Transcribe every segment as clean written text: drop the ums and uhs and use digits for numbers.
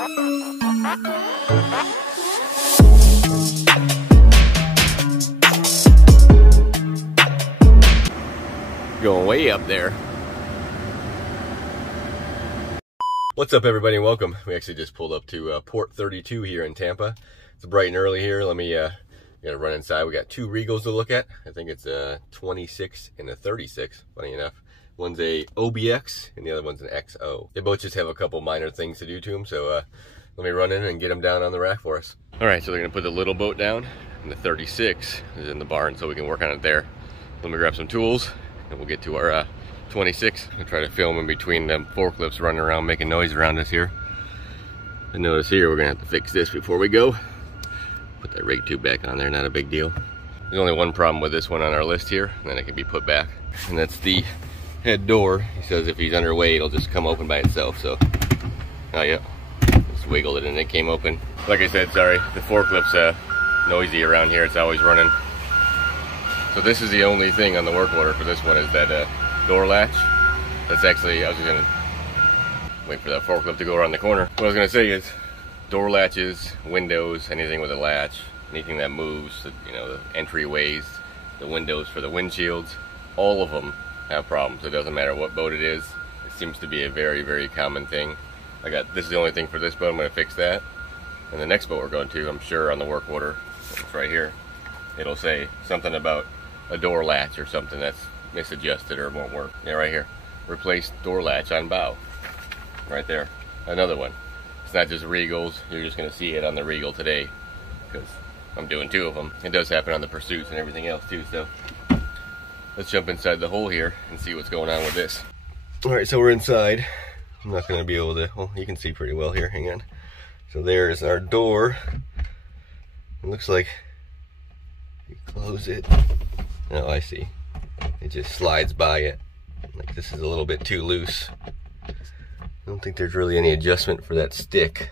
Going way up there. What's up, everybody, and welcome. We actually just pulled up to Port 32 here in Tampa. It's bright and early here. Let me gotta run inside. We got two Regals to look at. I think it's a 26 and a 36, funny enough. One's a OBX and the other one's an XO. They both just have a couple minor things to do to them, so let me run in and get them down on the rack for us. All right, so they're gonna put the little boat down, and the 36 is in the barn, so we can work on it there. Let me grab some tools, and we'll get to our 26. I'll try to film in between them forklifts running around making noise around us here. And notice here, we're gonna have to fix this before we go. Put that rig tube back on there, not a big deal. There's only one problem with this one on our list here, and then it can be put back. And that's the head door. He says if he's underway, it'll just come open by itself, so. Oh yeah, just wiggled it and it came open. Like I said, sorry, the forklift's noisy around here, it's always running. So this is the only thing on the work order for this one is that door latch. That's actually, I was just gonna wait for that forklift to go around the corner. What I was gonna say is door latches, windows, anything with a latch, anything that moves, you know, the entryways, the windows for the windshields, all of them have problems. It doesn't matter what boat it is. It seems to be a very, very common thing. This is the only thing for this boat. I'm gonna fix that. And the next boat we're going to, I'm sure on the work order, it's right here, it'll say something about a door latch or something that's misadjusted or won't work. Yeah, right here. Replace door latch on bow. Right there. Another one. It's not just Regals. You're just going to see it on the Regal today because I'm doing two of them. It does happen on the Pursuits and everything else too, so let's jump inside the hole here and see what's going on with this. Alright, so we're inside. I'm not going to be able to, well, you can see pretty well here. Hang on. So there's our door. It looks like you close it. Oh, I see. It just slides by it. Like this is a little bit too loose. I don't think there's really any adjustment for that stick.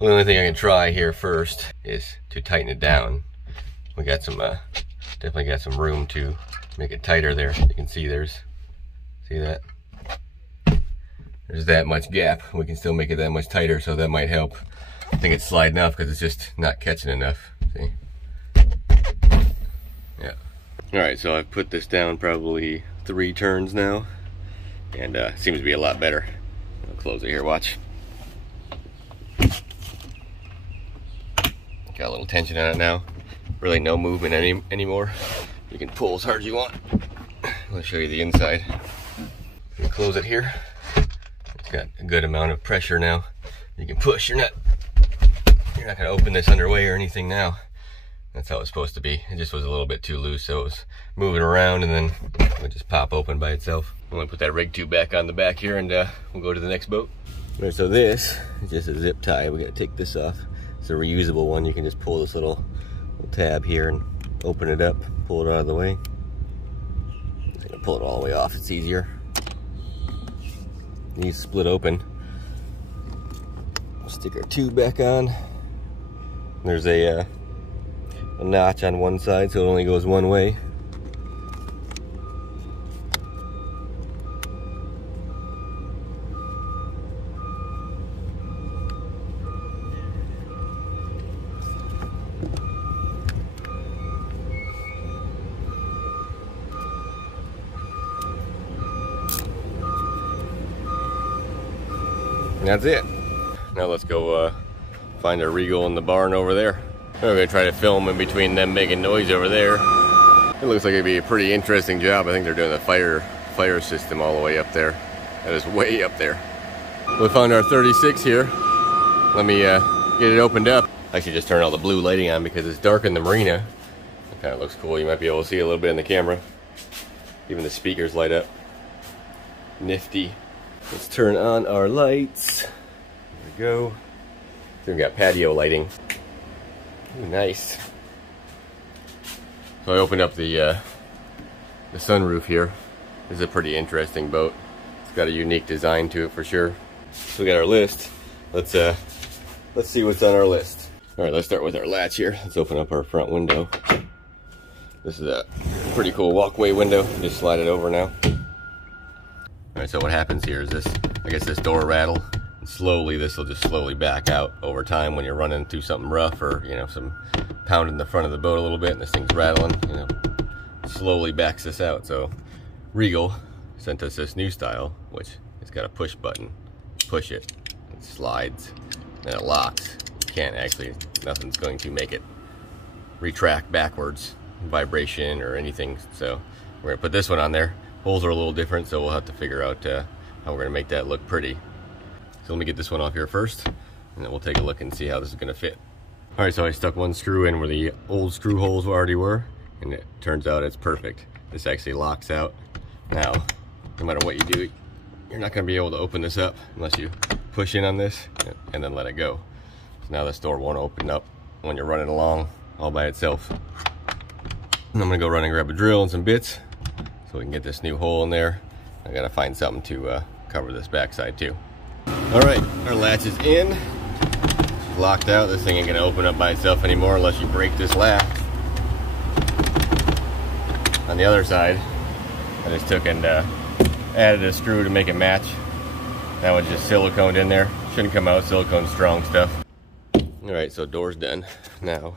Well, the only thing I can try here first is to tighten it down. We got some, definitely got some room to make it tighter there. You can see see that? There's that much gap. We can still make it that much tighter, so that might help. I think it's sliding off because it's just not catching enough. See? Yeah. Alright, so I've put this down probably 3 turns now, and seems to be a lot better. I'll close it here, watch. Got a little tension on it now. Really no movement anymore. You can pull as hard as you want. I'll show you the inside. You close it here. It's got a good amount of pressure now. You can push. You're not going to open this underway or anything now. That's how it's supposed to be. It just was a little bit too loose, so it was moving around and then it would just pop open by itself. I'm gonna put that rig tube back on the back here and we'll go to the next boat. All right, so this is just a zip tie. We gotta take this off. It's a reusable one. You can just pull this little tab here and open it up, pull it out of the way. I'm gonna pull it all the way off, it's easier. These split open. We'll stick our tube back on. There's a notch on one side, so it only goes one way. And that's it. Now let's go find a Regal in the barn over there. We're gonna try to film in between them making noise over there. It looks like it'd be a pretty interesting job. I think they're doing a fire system all the way up there. That is way up there. We found our 36 here. Let me get it opened up. I should just turn all the blue lighting on because it's dark in the marina. It kind of looks cool. You might be able to see a little bit in the camera. Even the speakers light up. Nifty. Let's turn on our lights. There we go. We've got patio lighting. Ooh, nice. So I opened up the sunroof here. This is a pretty interesting boat. It's got a unique design to it for sure. So we got our list. Let's see what's on our list. All right, let's start with our latch here. Let's open up our front window. This is a pretty cool walkway window. Just slide it over now. All right, so what happens here is this, I guess this door rattle And slowly, this will just slowly back out over time when you're running through something rough, or, you know, some pounding the front of the boat a little bit and this thing's rattling, you know, slowly backs this out. So Regal sent us this new style, which it's got a push button. Push it, it slides, and it locks. You can't actually, nothing's going to make it retract backwards, vibration or anything. So we're gonna put this one on there. Holes are a little different, so we'll have to figure out how we're gonna make that look pretty. So let me get this one off here first, and then we'll take a look and see how this is gonna fit. All right, so I stuck one screw in where the old screw holes already were, and it turns out it's perfect. This actually locks out. Now, no matter what you do, you're not gonna be able to open this up unless you push in on this and then let it go. So now this door won't open up when you're running along all by itself. And I'm gonna go run and grab a drill and some bits so we can get this new hole in there. I gotta find something to cover this backside too. All right, our latch is in. It's locked out. This thing ain't gonna open up by itself anymore unless you break this latch. On the other side, I just took and added a screw to make it match. That one's just siliconed in there. Shouldn't come out, silicone strong stuff. All right, so door's done. Now,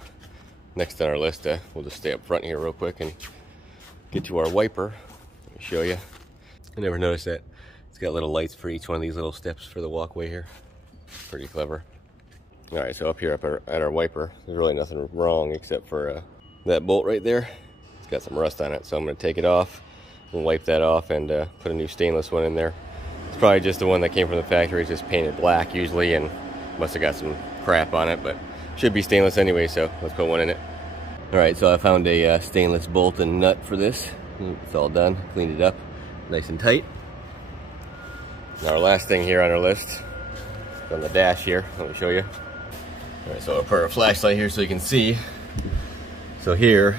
next on our list, we'll just stay up front here real quick and get to our wiper. Let me show you. I never noticed that. It's got little lights for each one of these little steps for the walkway here. Pretty clever. All right, so up here at our wiper, there's really nothing wrong except for that bolt right there. It's got some rust on it, so I'm gonna take it off and wipe that off and put a new stainless one in there. It's probably just the one that came from the factory. It's just painted black usually and must have got some crap on it, but should be stainless anyway, so let's put one in it. All right, so I found a stainless bolt and nut for this. It's all done, cleaned it up nice and tight. Now our last thing here on our list is on the dash here. Let me show you. All right, so I'll put our flashlight here so you can see. So here,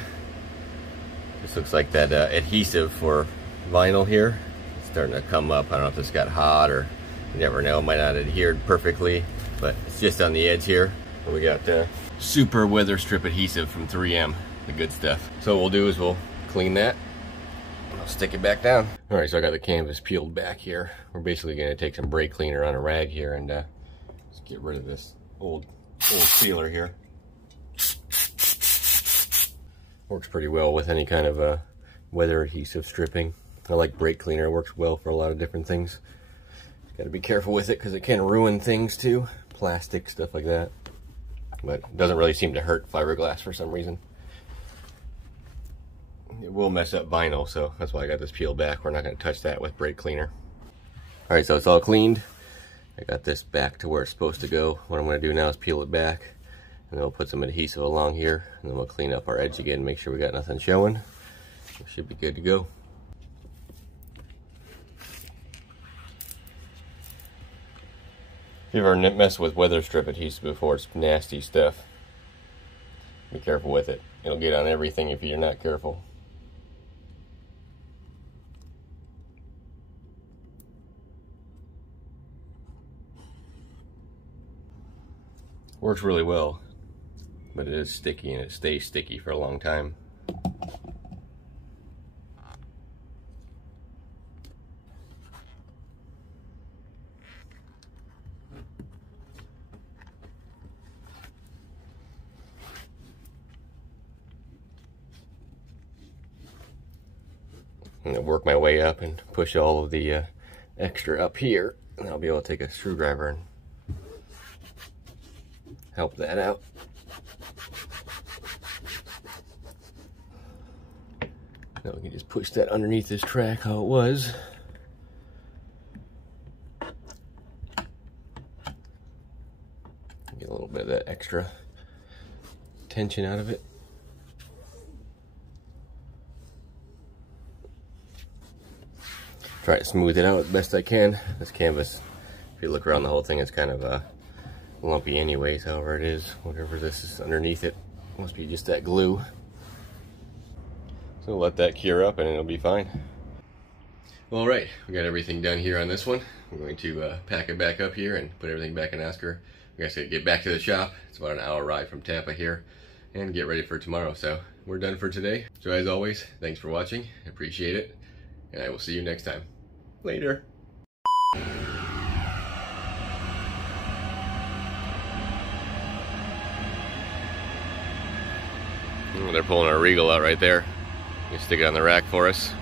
this looks like that adhesive for vinyl here. It's starting to come up. I don't know if this got hot or you never know. It might not adhered perfectly, but it's just on the edge here. And we got super weather strip adhesive from 3M, the good stuff. So what we'll do is we'll clean that. I'll stick it back down. All right, so I got the canvas peeled back here. We're basically gonna take some brake cleaner on a rag here and just get rid of this old sealer here. Works pretty well with any kind of weather adhesive stripping. I like brake cleaner, it works well for a lot of different things. Got to be careful with it because it can ruin things too. Plastic, stuff like that. But it doesn't really seem to hurt fiberglass for some reason. It will mess up vinyl, so that's why I got this peeled back. We're not going to touch that with brake cleaner. All right, so it's all cleaned. I got this back to where it's supposed to go. What I'm going to do now is peel it back, and then we'll put some adhesive along here, and then we'll clean up our edge again, make sure we got nothing showing. We should be good to go. If you've ever messed with weather strip adhesive before, it's nasty stuff. Be careful with it. It'll get on everything if you're not careful. Works really well, but it is sticky and it stays sticky for a long time. I'm gonna work my way up and push all of the extra up here, and I'll be able to take a screwdriver and help that out. Now we can just push that underneath this track how it was. Get a little bit of that extra tension out of it. Try to smooth it out as best I can. This canvas, if you look around the whole thing, it's kind of lumpy anyways, however it is. Whatever this is underneath it, must be just that glue. So let that cure up and it'll be fine. Well, all right, we got everything done here on this one. We're going to pack it back up here and put everything back in Oscar. We got to get back to the shop. It's about an hour ride from Tampa here, and get ready for tomorrow. So we're done for today. So as always, thanks for watching. I appreciate it, and I will see you next time. Later. They're pulling our Regal out right there. You stick it on the rack for us.